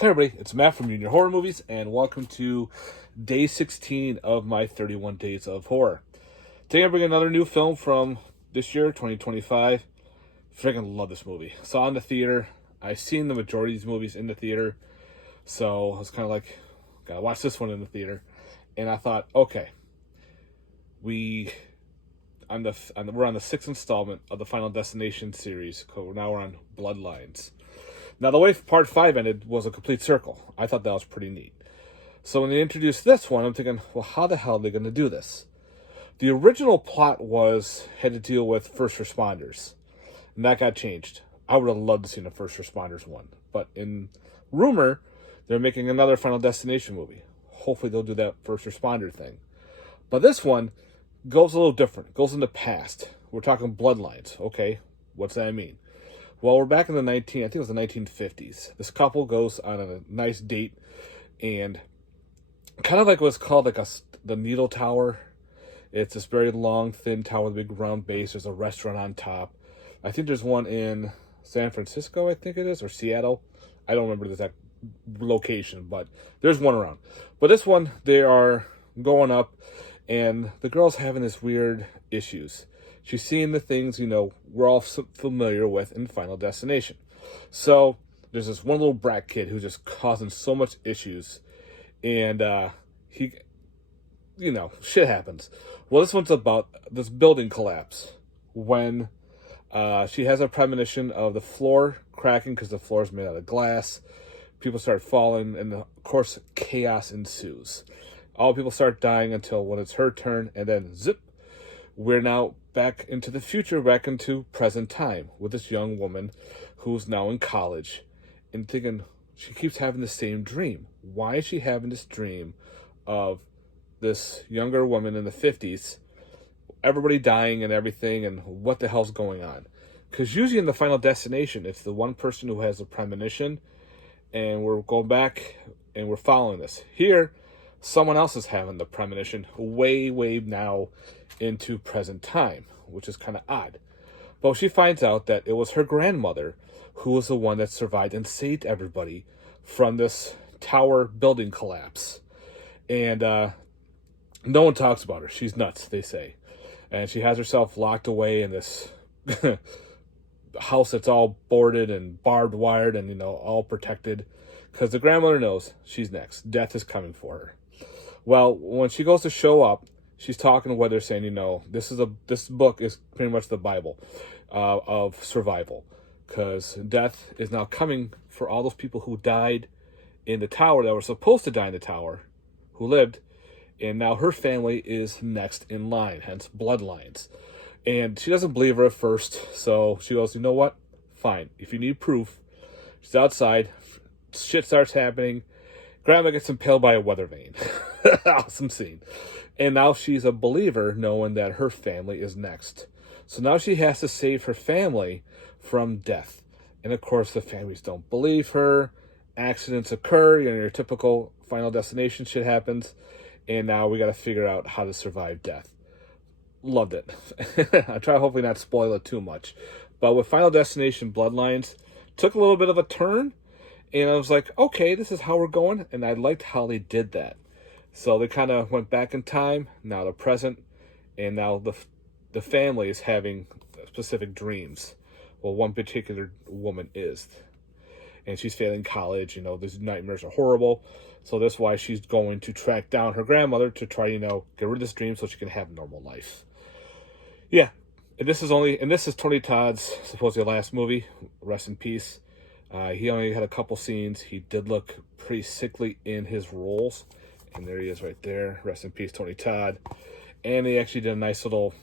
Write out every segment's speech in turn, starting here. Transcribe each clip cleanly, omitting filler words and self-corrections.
Hey everybody, it's Matt from Junior Horror Movies, and welcome to day 16 of my 31 Days of Horror. Today I bring another new film from this year, 2025. Freaking love this movie. Saw it in the theater. I've seen the majority of these movies in the theater, so I was kind of like, gotta watch this one in the theater. And I thought, okay, we're on the sixth installment of the Final Destination series. Now we're on Bloodlines. Now, the way Part 5 ended was a complete circle. I thought that was pretty neat. So when they introduced this one, I'm thinking, well, how the hell are they going to do this? The original plot had to deal with first responders. And that got changed. I would have loved to see a first responders one. But in rumor, they're making another Final Destination movie. Hopefully they'll do that first responder thing. But this one goes a little different. It goes in the past. We're talking Bloodlines. Okay, what's that mean? Well, we're back in the I think it was the 1950s. This couple goes on a nice date, and kind of like what's called like the Needle Tower. It's this very long, thin tower with a big round base. There's a restaurant on top. I think there's one in San Francisco, I think it is, or Seattle. I don't remember the exact location, but there's one around. But this one, they are going up, and the girl's having this weird issues. She's seeing the things, we're all familiar with in Final Destination. So there's this one little brat kid who's just causing so much issues. And shit happens. Well, this one's about this building collapse. When she has a premonition of the floor cracking because the floor is made out of glass. People start falling, and of course, chaos ensues. All people start dying until when it's her turn, and then zip. We're now back into the future, back into present time with this young woman who's now in college and thinking she keeps having the same dream. Why is she having this dream of this younger woman in the 50s, everybody dying and everything, and what the hell's going on? Because usually in the Final Destination, it's the one person who has a premonition, and we're going back and we're following this. Here, someone else is having the premonition way now into present time, which is kind of odd. But she finds out that it was her grandmother who was the one that survived and saved everybody from this tower building collapse. And no one talks about her. She's nuts, they say. And she has herself locked away in this house that's all boarded and barbed wired and, all protected. Because the grandmother knows she's next. Death is coming for her. Well, when she goes to show up, she's talking with her saying, this book is pretty much the Bible of survival. Because death is now coming for all those people who died in the tower that were supposed to die in the tower, who lived. And now her family is next in line, hence Bloodlines. And she doesn't believe her at first. So she goes, you know what? Fine. If you need proof, she's outside. Shit starts happening. Grandma gets impaled by a weather vane. Awesome scene. And now she's a believer knowing that her family is next. So now she has to save her family from death. And of course, the families don't believe her. Accidents occur. Your typical Final Destination shit happens. And now we got to figure out how to survive death. Loved it. I try to hopefully not spoil it too much. But with Final Destination Bloodlines, took a little bit of a turn. And I was like, okay, this is how we're going. And I liked how they did that. So they kind of went back in time, now to present. And now the family is having specific dreams. Well, one particular woman is. And she's failing college. These nightmares are horrible. So that's why she's going to track down her grandmother to try, get rid of this dream so she can have a normal life. Yeah. And this is Tony Todd's supposedly last movie. Rest in peace. He only had a couple scenes. He did look pretty sickly in his roles. And there he is right there. Rest in peace, Tony Todd. And they actually did a nice little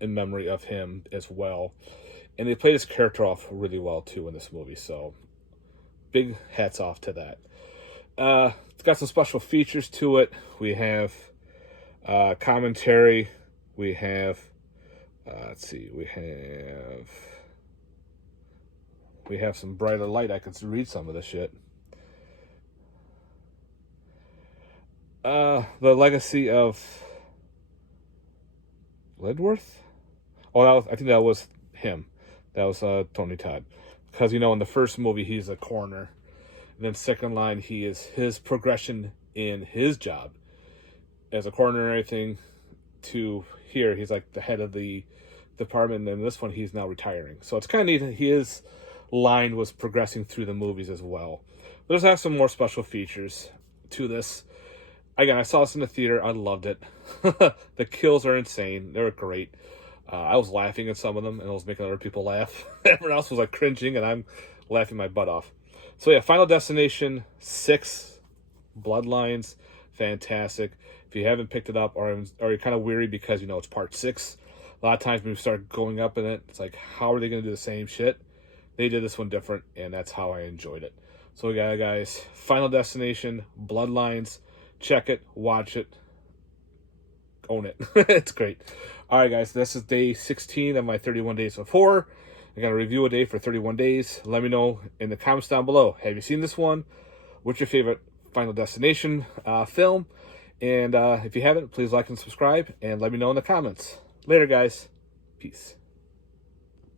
in memory of him as well. And they played his character off really well, too, in this movie. So, big hats off to that. It's got some special features to it. We have commentary. We have, we have some brighter light. I could read some of this shit. The legacy of Ledworth? Oh, I think that was him. That was Tony Todd. Because, in the first movie, he's a coroner. And then second line, he is his progression in his job as a coroner and everything to here. He's like the head of the department, and this one he's now retiring. So it's kind of neat. His line was progressing through the movies as well. There's have some more special features to this. Again, I saw this in the theater. I loved it. The kills are insane. They were great. I was laughing at some of them, and I was making other people laugh. Everyone else was like cringing, and I'm laughing my butt off. So yeah, Final Destination 6, Bloodlines, fantastic. If you haven't picked it up, or you're kind of weary because you know it's part 6, a lot of times when we start going up in it, it's like, how are they going to do the same shit? They did this one different, and that's how I enjoyed it. So we got, guys, Final Destination, Bloodlines. Check it, watch it, own it. It's great. All right, guys, this is day 16 of my 31 days of horror. I'm going to review a day for 31 days. Let me know in the comments down below. Have you seen this one? What's your favorite Final Destination film? And if you haven't, please like and subscribe, and let me know in the comments. Later, guys. Peace.